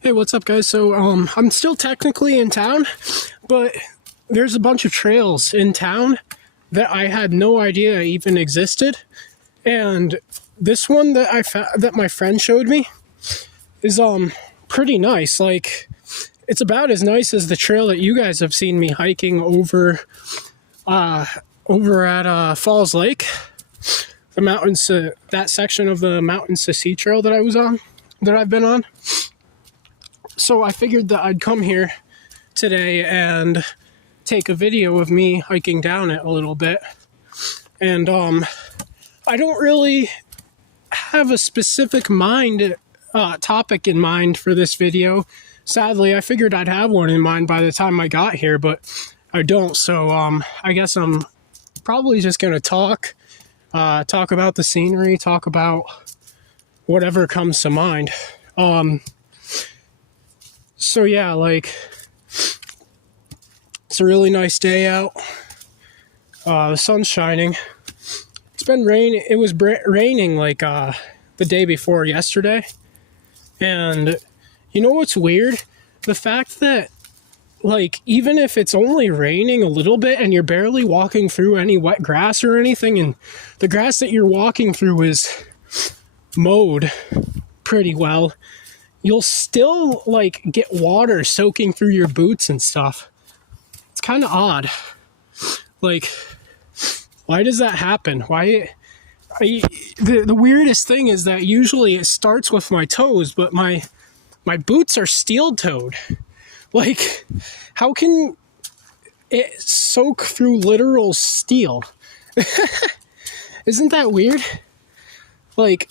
Hey, what's up, guys? So, I'm still technically in town, but there's a bunch of trails in town that I had no idea even existed. And this one that that my friend showed me is pretty nice. Like, it's about as nice as the trail that you guys have seen me hiking over at Falls Lake, the mountains, that section of the Mountain Sea Trail that I've been on. So I figured that I'd come here today and take a video of me hiking down it a little bit. And I don't really have a specific topic in mind for this video. Sadly, I figured I'd have one in mind by the time I got here, but I don't. So I guess I'm probably just gonna talk about the scenery, talk about whatever comes to mind. So yeah, like, it's a really nice day out. The sun's shining. It's been raining. It was raining like the day before yesterday. And you know what's weird? The fact that, like, even if it's only raining a little bit and you're barely walking through any wet grass or anything, and the grass that you're walking through is mowed pretty well, you'll still, like, get water soaking through your boots and stuff. It's kind of odd. Like, why does that happen? The weirdest thing is that usually it starts with my toes, but my boots are steel-toed. Like, how can it soak through literal steel? Isn't that weird? Like,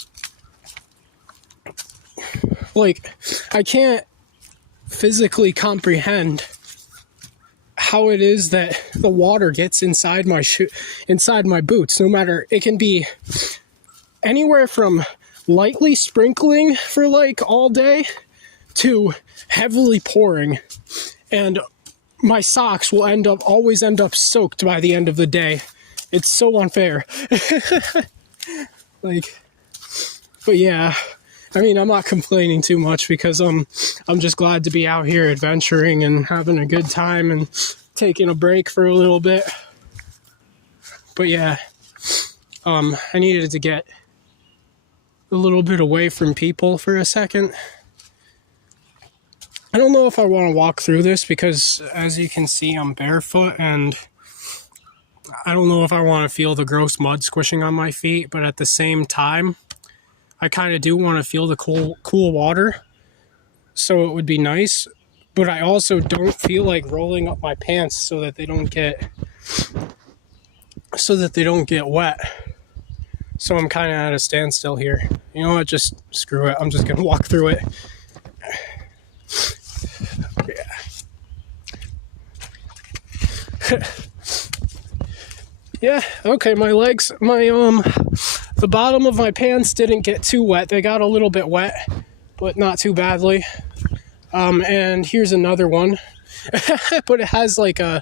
I can't physically comprehend how it is that the water gets inside my boots. No matter, it can be anywhere from lightly sprinkling for like all day to heavily pouring, and my socks will always end up soaked by the end of the day. It's so unfair. Like, but yeah. I mean, I'm not complaining too much because I'm just glad to be out here adventuring and having a good time and taking a break for a little bit. But yeah, I needed to get a little bit away from people for a second. I don't know if I want to walk through this because, as you can see, I'm barefoot, and I don't know if I want to feel the gross mud squishing on my feet, but at the same time, I kind of do want to feel the cool water, so it would be nice, but I also don't feel like rolling up my pants so that they don't get wet. So I'm kind of at a standstill here. You know what? Just screw it. I'm just gonna walk through it. Yeah. Yeah. Okay. The bottom of my pants didn't get too wet. They got a little bit wet, but not too badly. And here's another one. But it has like a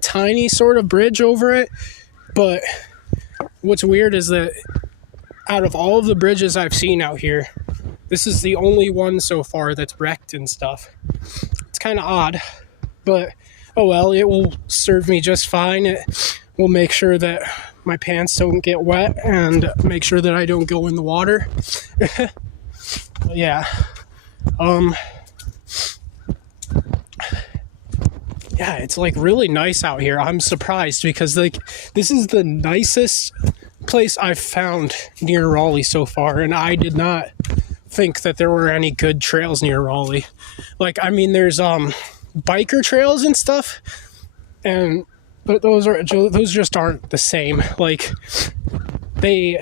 tiny sort of bridge over it. But what's weird is that out of all of the bridges I've seen out here, this is the only one so far that's wrecked and stuff. It's kind of odd, but oh well, it will serve me just fine. It will make sure that my pants don't get wet and make sure that I don't go in the water. Yeah. Yeah, it's like really nice out here. I'm surprised because like this is the nicest place I've found near Raleigh so far, and I did not think that there were any good trails near Raleigh. Like, I mean, there's biker trails and stuff, but those just aren't the same. Like, they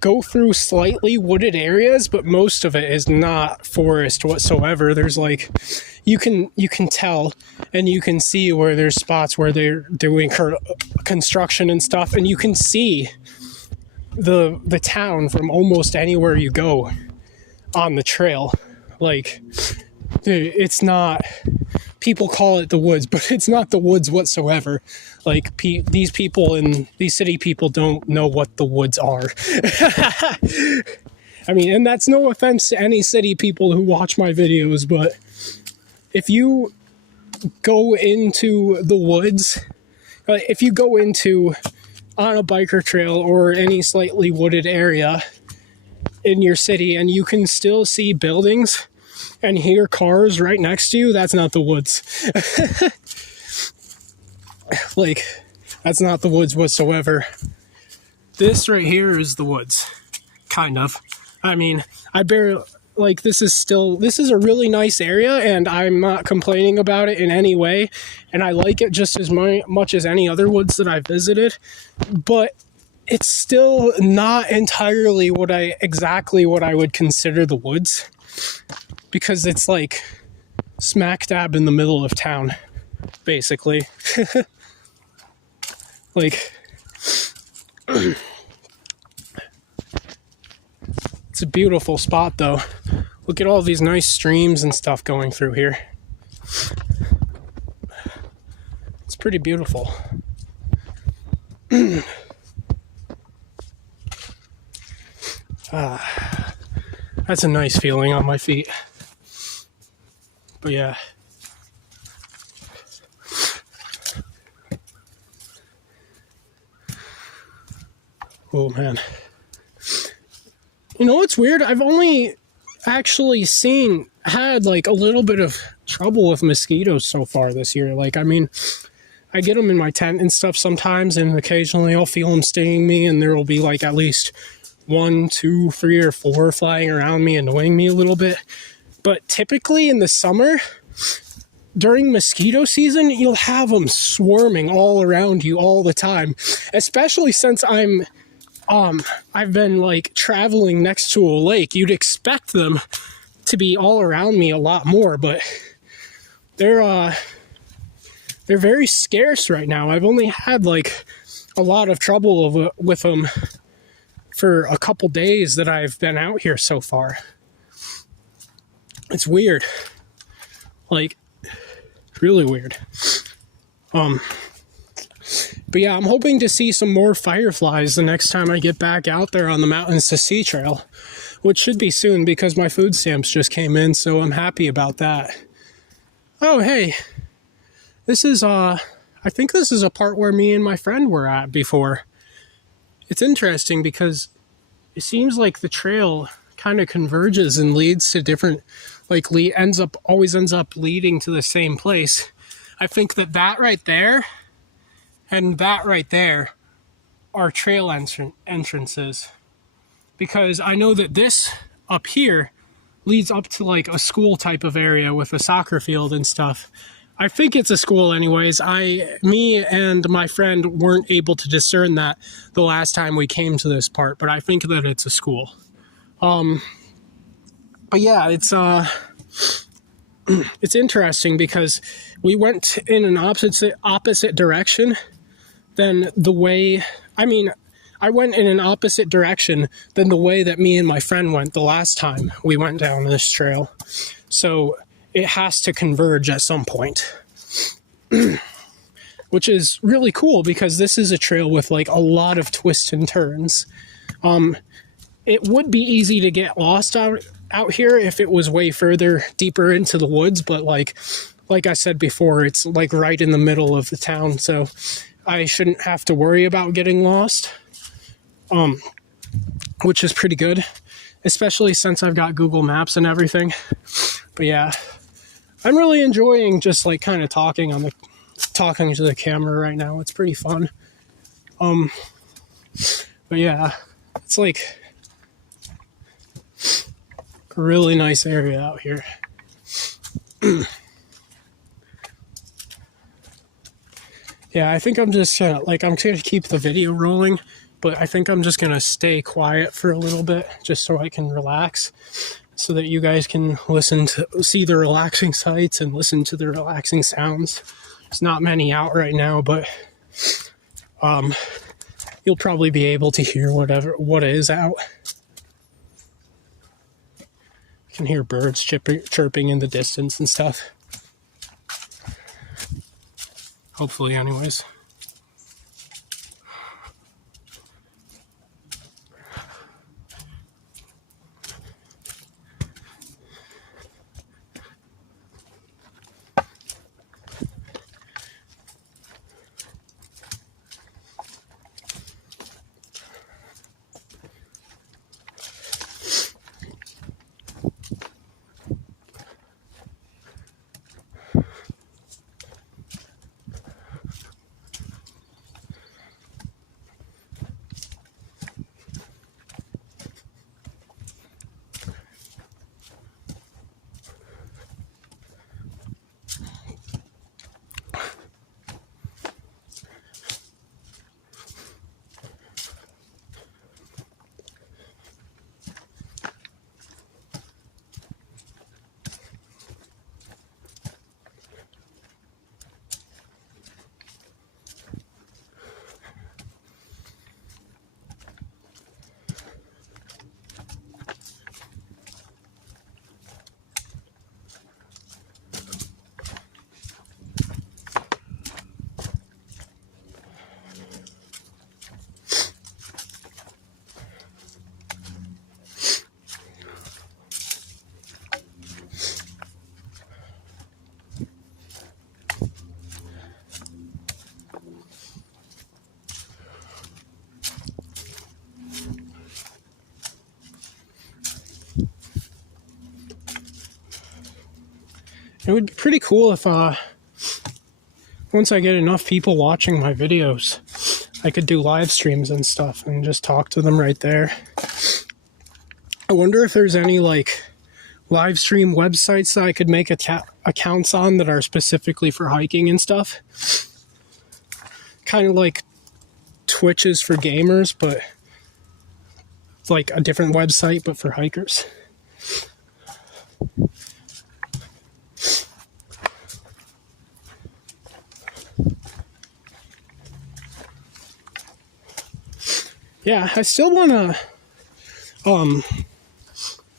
go through slightly wooded areas, but most of it is not forest whatsoever. There's like, you can tell and you can see where there's spots where they're doing construction and stuff, and you can see the town from almost anywhere you go on the trail. Like, it's not, people call it the woods, but it's not the woods whatsoever. Like, these people and these city people don't know what the woods are. I mean, and that's no offense to any city people who watch my videos, but if you go into the woods, if you go into on a biker trail or any slightly wooded area in your city and you can still see buildings and hear cars right next to you, that's not the woods. Like, that's not the woods whatsoever. This right here is the woods, kind of. I mean, I barely, like, this is a really nice area, and I'm not complaining about it in any way, and I like it just as much as any other woods that I visited, but it's still not entirely exactly what I would consider the woods, because it's like smack dab in the middle of town, basically. Like, it's a beautiful spot though. Look at all these nice streams and stuff going through here. It's pretty beautiful. That's a nice feeling on my feet. But yeah. Oh man. You know what's weird? I've only actually had like a little bit of trouble with mosquitoes so far this year. Like, I mean, I get them in my tent and stuff sometimes, and occasionally I'll feel them stinging me, and there will be like at least 1, 2, 3, or 4 flying around me, annoying me a little bit. But typically in the summer, during mosquito season, you'll have them swarming all around you all the time, especially since I've been like traveling next to a lake. You'd expect them to be all around me a lot more, but they're very scarce right now. I've only had like a lot of trouble with them for a couple days that I've been out here so far. It's weird. Like, really weird. But yeah, I'm hoping to see some more fireflies the next time I get back out there on the Mountains to Sea Trail, which should be soon because my food stamps just came in, so I'm happy about that. Oh, hey, this is, I think this is a part where me and my friend were at before. It's interesting because it seems like the trail kind of converges and leads to different, like, always ends up leading to the same place. I think that right there and that right there are trail entrances, because I know that this up here leads up to like a school type of area with a soccer field and stuff. I think it's a school anyways. Me and my friend weren't able to discern that the last time we came to this part, but I think that it's a school. But yeah, it's interesting because we went in an opposite direction than the way, I went in an opposite direction than the way that me and my friend went the last time we went down this trail. So it has to converge at some point, which is really cool because this is a trail with like a lot of twists and turns. It would be easy to get lost out here if it was way further deeper into the woods, but like I said before, it's like right in the middle of the town, so I shouldn't have to worry about getting lost, which is pretty good, especially since I've got Google Maps and everything. But yeah, I'm really enjoying just like kind of talking to the camera right now. It's pretty fun. But yeah, it's like a really nice area out here. Yeah, I think I'm just gonna, I'm gonna keep the video rolling, but I think I'm just gonna stay quiet for a little bit just so I can relax, so that you guys can see the relaxing sights and listen to the relaxing sounds. There's not many out right now, but you'll probably be able to hear what is out. You can hear birds chirping in the distance and stuff. Hopefully, anyways. It would be pretty cool if once I get enough people watching my videos, I could do live streams and stuff and just talk to them right there. I wonder if there's any like live stream websites that I could make accounts on that are specifically for hiking and stuff. Kind of like Twitch is for gamers, but it's like a different website, but for hikers. Yeah, I still want to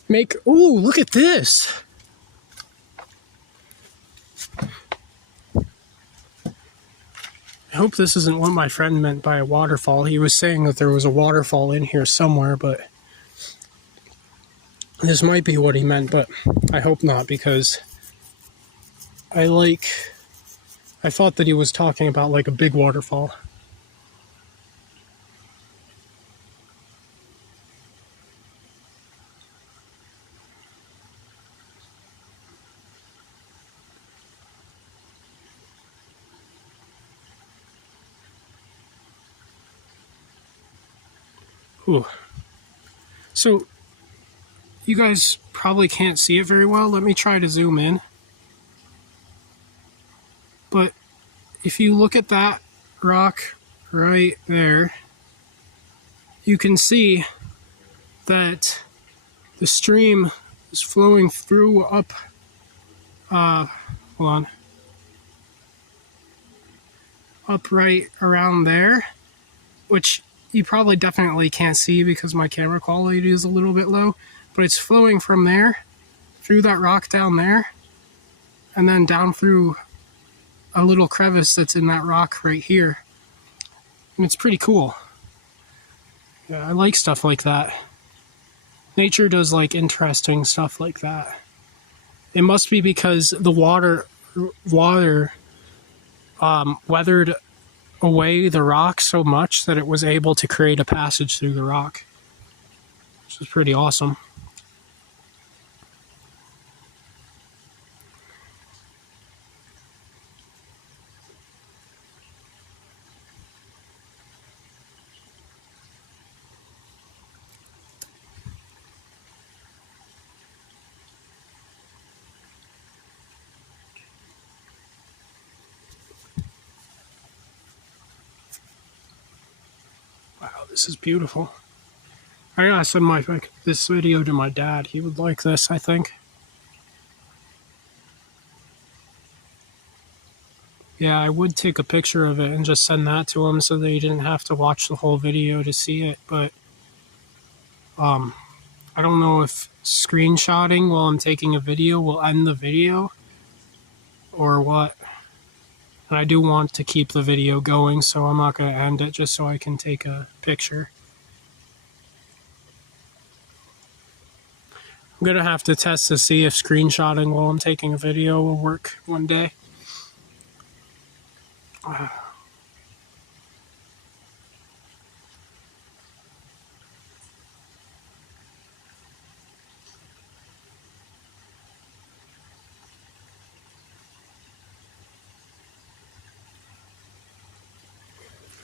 make... Ooh, look at this! I hope this isn't what my friend meant by a waterfall. He was saying that there was a waterfall in here somewhere, but this might be what he meant, but I hope not, because I thought that he was talking about like a big waterfall. Ooh. So, you guys probably can't see it very well. Let me try to zoom in. But if you look at that rock right there, you can see that the stream is flowing through up, hold on, up right around there, which you probably definitely can't see because my camera quality is a little bit low, but it's flowing from there, through that rock down there, and then down through a little crevice that's in that rock right here. And it's pretty cool. Yeah, I like stuff like that. Nature does like interesting stuff like that. It must be because the water weathered away the rock so much that it was able to create a passage through the rock, which is pretty awesome. Wow, this is beautiful. I gotta send this video to my dad. He would like this, I think. Yeah, I would take a picture of it and just send that to him so that he didn't have to watch the whole video to see it, but I don't know if screenshotting while I'm taking a video will end the video or what. And I do want to keep the video going, so I'm not going to end it just so I can take a picture. I'm going to have to test to see if screenshotting while I'm taking a video will work one day.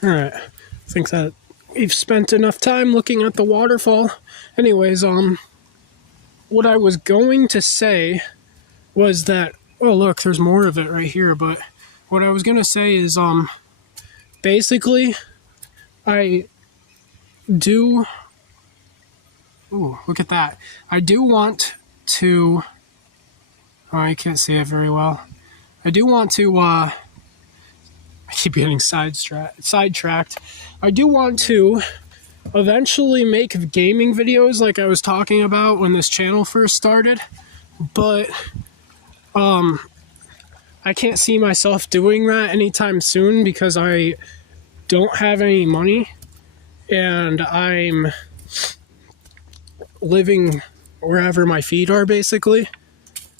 Alright, I think that we've spent enough time looking at the waterfall. Anyways, what I was going to say was that, oh look, there's more of it right here, but what I was going to say is, basically, I do, ooh, look at that. I do want to, oh, I can't see it very well. I do want to, I keep getting sidetracked. I do want to eventually make gaming videos like I was talking about when this channel first started, but I can't see myself doing that anytime soon because I don't have any money and I'm living wherever my feet are, basically,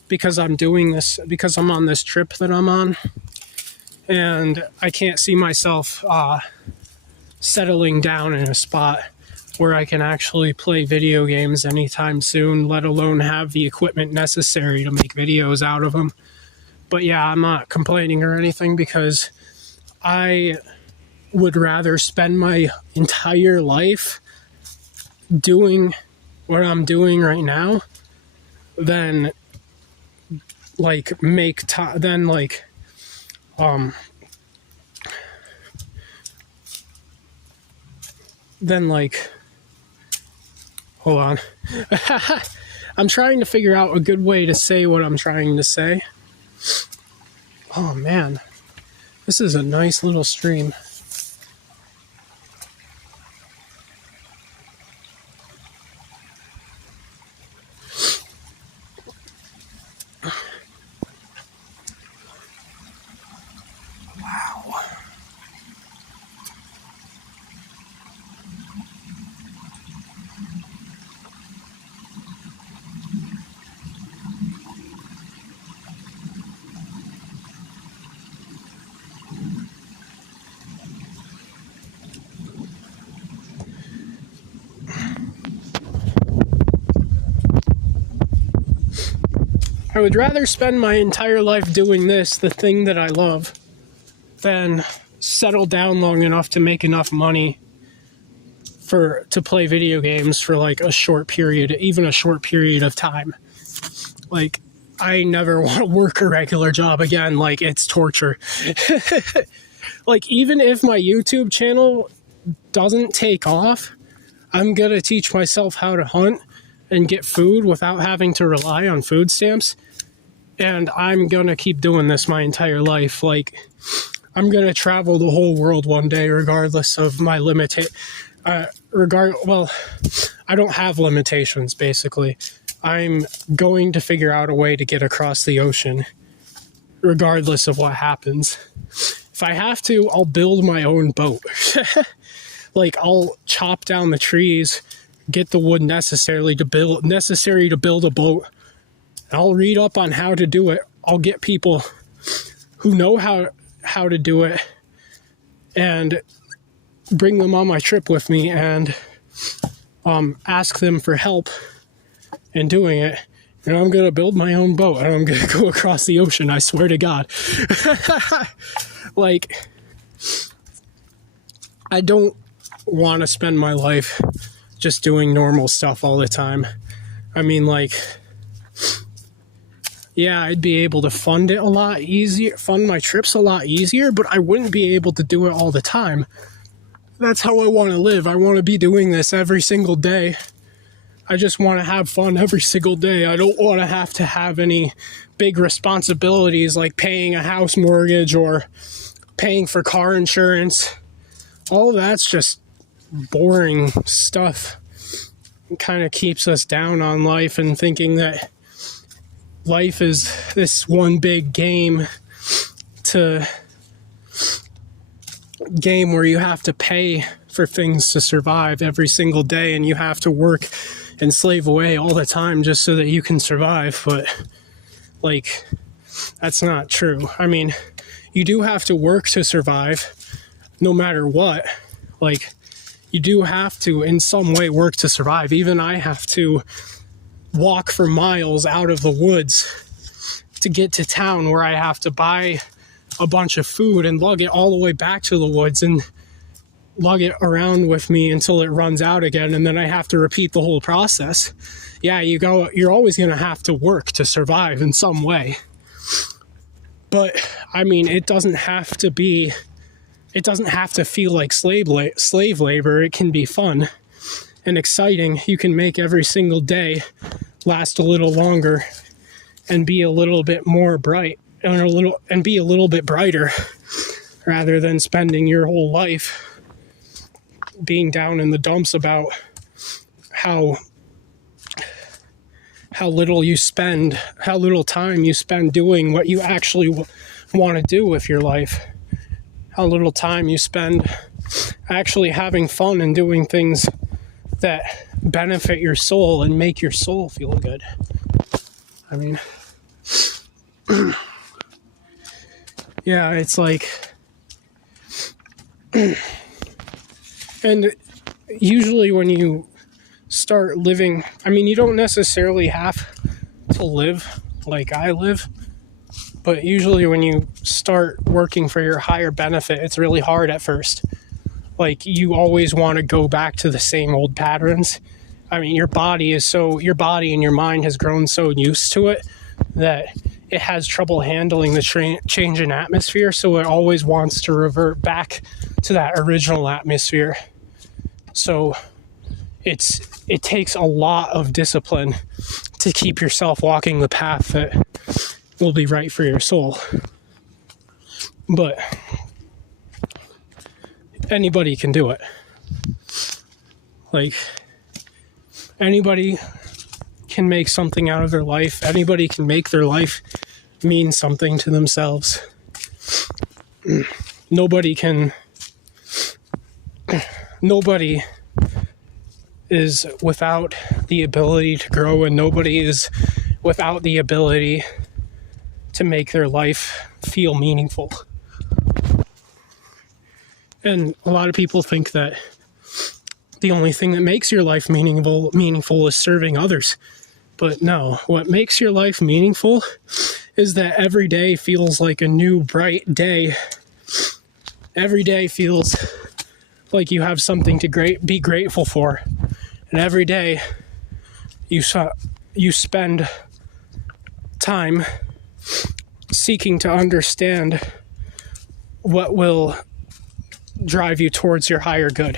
because I'm doing this, because I'm on this trip that I'm on. And I can't see myself settling down in a spot where I can actually play video games anytime soon, let alone have the equipment necessary to make videos out of them. But yeah, I'm not complaining or anything because I would rather spend my entire life doing what I'm doing right now than like make time, than like, then like, hold on. I'm trying to figure out a good way to say what I'm trying to say. Oh man, this is a nice little stream. Wow. I would rather spend my entire life doing this, the thing that I love, than settle down long enough to make enough money to play video games for like a short period, even a short period of time. Like, I never want to work a regular job again. Like, it's torture. Like, even if my YouTube channel doesn't take off, I'm gonna teach myself how to hunt and get food without having to rely on food stamps. And I'm gonna keep doing this my entire life. Like, I'm gonna travel the whole world one day, regardless of my well, I don't have limitations, basically. I'm going to figure out a way to get across the ocean, regardless of what happens. If I have to, I'll build my own boat. Like, I'll chop down the trees, get the wood necessary to build a boat. I'll read up on how to do it. I'll get people who know how to do it and bring them on my trip with me and ask them for help in doing it. And I'm going to build my own boat and I'm going to go across the ocean, I swear to God. Like, I don't want to spend my life just doing normal stuff all the time. I mean, like, yeah, I'd be able to fund it a lot easier, fund my trips a lot easier, but I wouldn't be able to do it all the time. That's how I want to live. I want to be doing this every single day. I just want to have fun every single day. I don't want to have any big responsibilities like paying a house mortgage or paying for car insurance. All that's just boring stuff. It kind of keeps us down on life and thinking that life is this one big game where you have to pay for things to survive every single day and you have to work and slave away all the time just so that you can survive. But like, that's not true. I mean, you do have to work to survive no matter what. Like, you do have to in some way work to survive. Even I have to walk for miles out of the woods to get to town where I have to buy a bunch of food and lug it all the way back to the woods and lug it around with me until it runs out again, and then I have to repeat the whole process. Yeah, you're always going to have to work to survive in some way. But I mean, it doesn't have to feel like slave labor. It can be fun and exciting. You can make every single day last a little longer and be a little bit more bright and be a little bit brighter rather than spending your whole life being down in the dumps about how little time you spend doing what you actually want to do with your life. How little time you spend actually having fun and doing things that benefit your soul and make your soul feel good. I mean, yeah, it's like, and usually when you start living, I mean, you don't necessarily have to live like I live, But usually when you start working for your higher benefit, it's really hard at first. Like, you always want to go back to the same old patterns. I mean, your body and your mind has grown so used to it that it has trouble handling the change in atmosphere. So it always wants to revert back to that original atmosphere. So it takes a lot of discipline to keep yourself walking the path that will be right for your soul. But anybody can do it. Like, anybody can make something out of their life. Anybody can make their life mean something to themselves. Nobody is without the ability to grow, and nobody is without the ability to make their life feel meaningful. And a lot of people think that the only thing that makes your life meaningful is serving others. But no, what makes your life meaningful is that every day feels like a new bright day. Every day feels like you have something to be grateful for. And every day you spend time seeking to understand what will drive you towards your higher good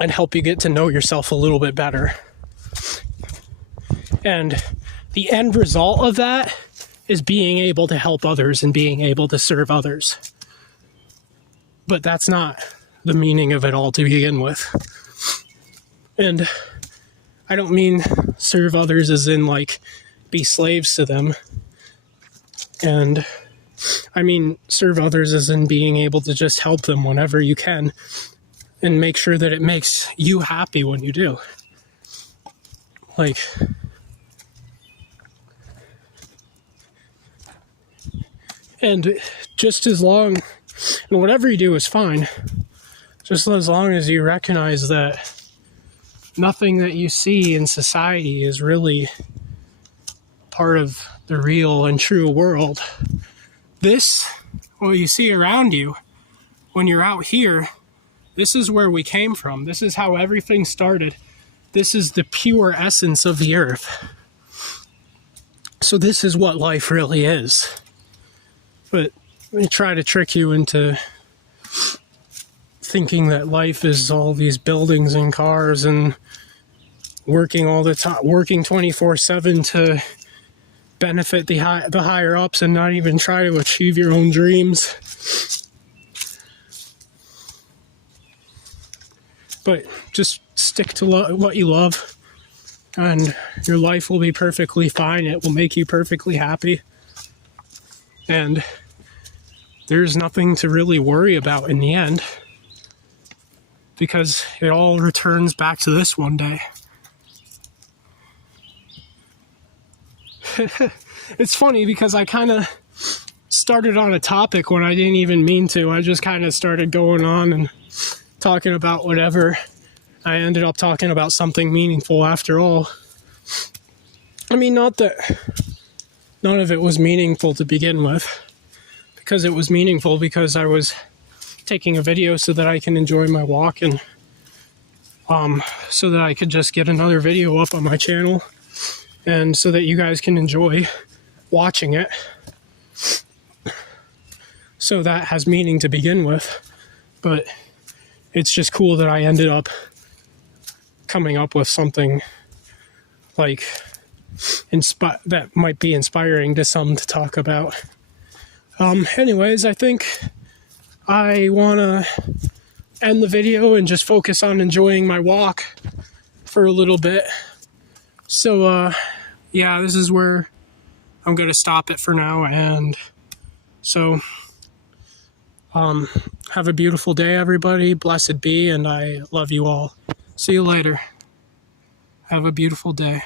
and help you get to know yourself a little bit better. And the end result of that is being able to help others and being able to serve others. But that's not the meaning of it all to begin with. And I don't mean serve others as in like be slaves to them. And I mean serve others as in being able to just help them whenever you can and make sure that it makes you happy when you do. Like, and just as long, and whatever you do is fine, just as long as you recognize that nothing that you see in society is really part of the real and true world. What you see around you, when you're out here, this is where we came from. This is how everything started. This is the pure essence of the earth. So this is what life really is. But they try to trick you into thinking that life is all these buildings and cars and working all the time, working 24/7 to benefit the higher ups and not even try to achieve your own dreams. But just stick to what you love, and your life will be perfectly fine. It will make you perfectly happy. And there's nothing to really worry about in the end, because it all returns back to this one day. It's funny because I kind of started on a topic when I didn't even mean to. I just kind of started going on and talking about whatever. I ended up talking about something meaningful after all. I mean, not that none of it was meaningful to begin with, because it was meaningful because I was taking a video so that I can enjoy my walk and so that I could just get another video up on my channel and so that you guys can enjoy watching it. So that has meaning to begin with, but it's just cool that I ended up coming up with something like that might be inspiring to some to talk about. Anyways, I think I want to end the video and just focus on enjoying my walk for a little bit. So, yeah, this is where I'm going to stop it for now. And so, have a beautiful day, everybody. Blessed be, and I love you all. See you later. Have a beautiful day.